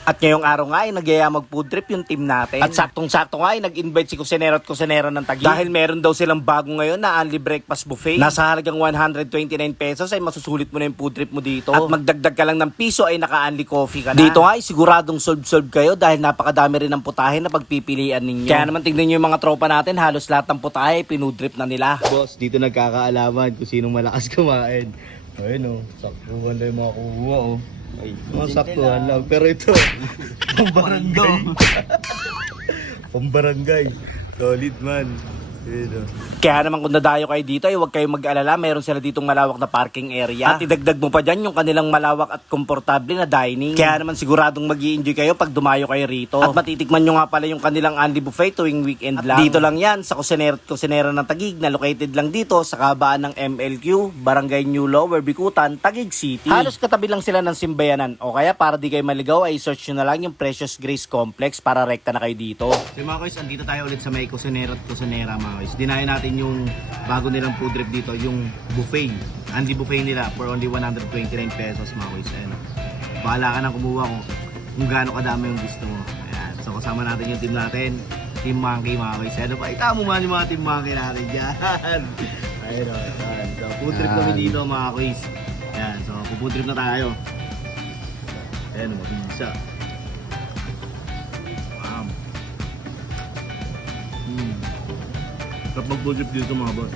At ngayong araw nga ay nagyaya mag-food trip yung team natin. At saktong-sakto nga ay nag-invite si Kusinero at Kusinera ng Taguig. Dahil meron daw silang bago ngayon na only breakfast buffet. Nasa halagang 129 pesos ay masusulit mo na yung food trip mo dito. At magdagdag ka lang ng piso ay naka-only coffee ka na. Dito nga ay siguradong solve kayo dahil napakadami rin ng putahe na pagpipilian ninyo. Kaya naman tignan nyo yung mga tropa natin, halos lahat ng putahe ay pinudrip na nila. Boss, dito nagkakaalaman kung sinong malakas kumain. Ayun o, saktuhan lang yung mga kuha o. Ay, mga saktuhan lang. Pero ito, pambarangay. Pambarangay. Solid man. Ayun o. Kaya naman kung dadayo kayo dito ay huwag kayong mag-alala, meron sila ditong malawak na parking area. At idagdag mo pa dyan yung kanilang malawak at komportable na dining. Kaya naman siguradong mag-i-enjoy kayo pag dumayo kayo rito. At matitikman nyo nga pala yung kanilang only buffet tuwing weekend lang. Dito lang yan sa Kusinera ng Taguig na located lang dito sa kabaan ng MLQ, Barangay New Lower Bicutan, Taguig City. Halos katabi lang sila ng Simbayanan. O kaya para di kayo maligaw ay search nyo na lang yung Precious Grace Complex para rekta na kayo dito. So mga guys, andito tayo ulit sa may Kusinera at Kusinera mga guys. Dinayo natin yung bago nilang food trip dito, yung buffet. Only buffet nila for only 129 pesos mga guys. Ayan. Bahala ka nang kumuha kung gaano kadami yung gusto mo. Ayan. So kasama natin yung team natin, Team Monkey mga guys. Ano pa? Ikaw mo man yung mga Team Monkey natin dyan. Ayun o. So food trip kami dito mga guys. Ayan. So food trip na tayo. Ayan, mabisa. Sarap mag-food trip dito mga boss.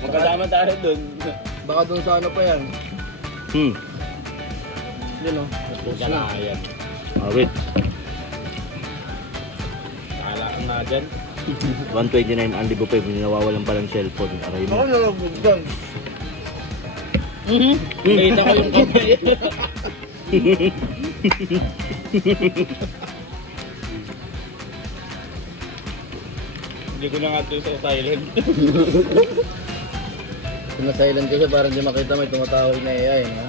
Magkasama tayo dun. Baka dun sa ano pa yan. Yun o. Puta na yan. Wait. Kala ka na dyan. 129 only buffet. Nawawalan pa ng cellphone. Aray mo. Nakita ko yung kamay. Hindi ko na nga ito sa silent. Pinasilent kasi para hindi makita may tumatawag na AI, no?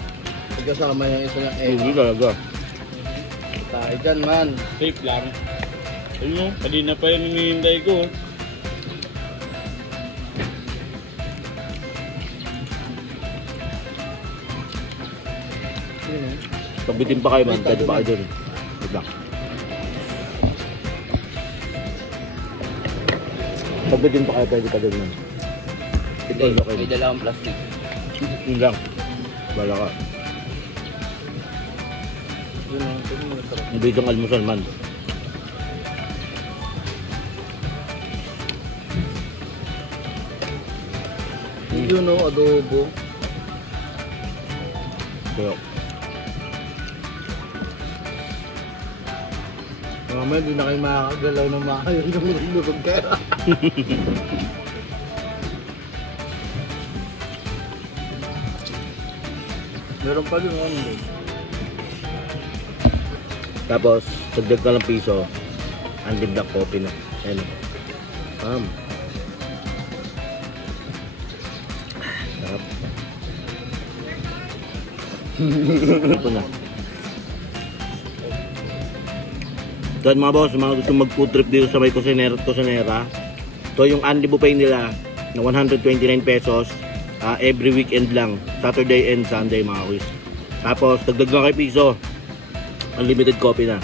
Kasama yung isa ng AI. Hindi talaga. Tayo dyan, man. Safe lang. Ayun mo, kanina pa yung hinihintay ko. Pabitin pa kayo, man. Pwede pa kayo dun. Wait lang. Pabitin pa kayo, pwede pa dun, man. Ito, okay. May dalawang plastic. Yun lang. Bala ka. Mabilis ang almusal, man. Yun o, adobo. Kaya. Mamaya, hindi na kayo makakagalaw ng makakayo ng lulog kayo. Meron pa din ano. Tapos, dagdag ka lang piso, only black coffee na. Ayan. Sarap. Ito na. So mga boss, mga gusto mag-food trip dito sa may Kusinera at Kusinera. So yung only buffet nila na 129 pesos every weekend lang, Saturday and Sunday mga boys. Tapos dagdag na kay piso, unlimited coffee na.